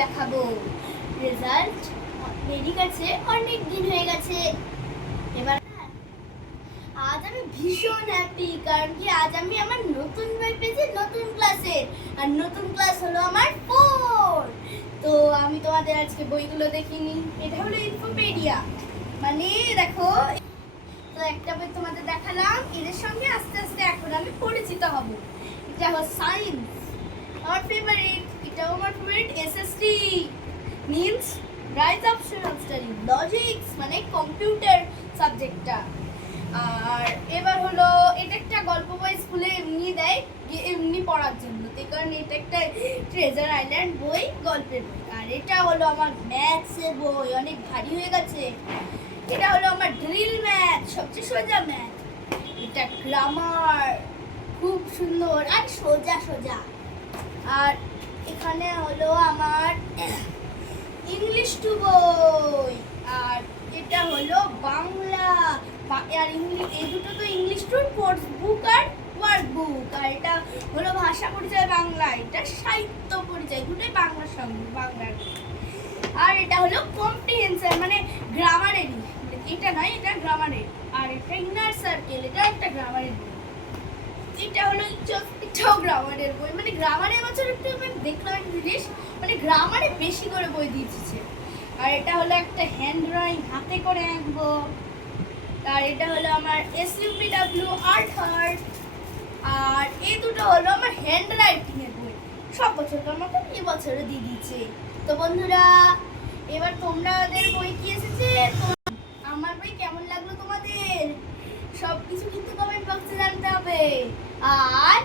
দেখাবো। রেজাল্ট বেরিয়ে গেছে, অনেক দিন হয়ে গেছে। এবার আজ আমি ভীষণ হ্যাপি, কারণ কি আজ আমি আমার নতুন বই পেয়েছি, নতুন ক্লাসের। আর নতুন ক্লাস হলো আমার 4। তো আমি তোমাদের আজকে বইগুলো দেখিনি। এটা হলো ইনফোপেডিয়া, মানে দেখো, তো একটা বই তোমাদের দেখালাম, এদের সঙ্গে আস্তে আস্তে এখন আমি পরিচিত হব। এটা হলো সায়েন্স, আমার ফেভারিট। এটাও আমার favourite. SST means rise optional study, logics মানে কম্পিউটার সাবজেক্টটা। আর এবার হলো এটা একটা গল্প বই, স্কুলে এমনি দেয় এমনি পড়ার জন্য, তাই কারণ এটা একটা ট্রেজার আইল্যান্ড বই, গল্পের বই। আর এটা হলো আমার ম্যাথসের বই, অনেক ভারী হয়ে গেছে। এটা হলো আমার ড্রিল ম্যাথ, সবচেয়ে সোজা ম্যাথ। এটা গ্রামার, খুব সুন্দর আর সোজা সোজা। আর এখানে হলো আমার ইংলিশ টু বই। আর এটা হলো বাংলা আর ইংলিশ, এই দুটো তো ইংলিশ টু কোর্স বুক আর ওয়ার্ক বুক। আর এটা হলো ভাষা পরিচয় বাংলা, এটা সাহিত্য পরিচয়, দুটোই বাংলার সঙ্গে বাংলার। আর এটা হলো কম্প্রিহেনশন মানে গ্রামারেরই, এটা নয়, এটা গ্রামারের। আর এটা ইনার সার্কেল, এটা একটা গ্রামারের বই। এটা হলো এটাও গ্রামারের বই, মানে গ্রামারে বছর একটু আমি দেখলাম একটা জিনিস, মানে গ্রামারে বেশি করে বই দিয়েছে। আর এটা হলো একটা হ্যান্ড ড্রয়িং, হাতে করে আঁকবো। আর এটা হলো আমার SUPW আর্ট হার্ট। আর এই দুটো হলো আমার হ্যান্ড রাইটিং এর বই, সব বছরকার মতো এই বছরে দিয়ে দিয়েছে। তো বন্ধুরা, এবার তোমাদের বই কি এসেছে, আমার বই কেমন লাগলো তোমাদের, সবকিছু কিন্তু কমেন্ট বক্সে জানতে হবে। আর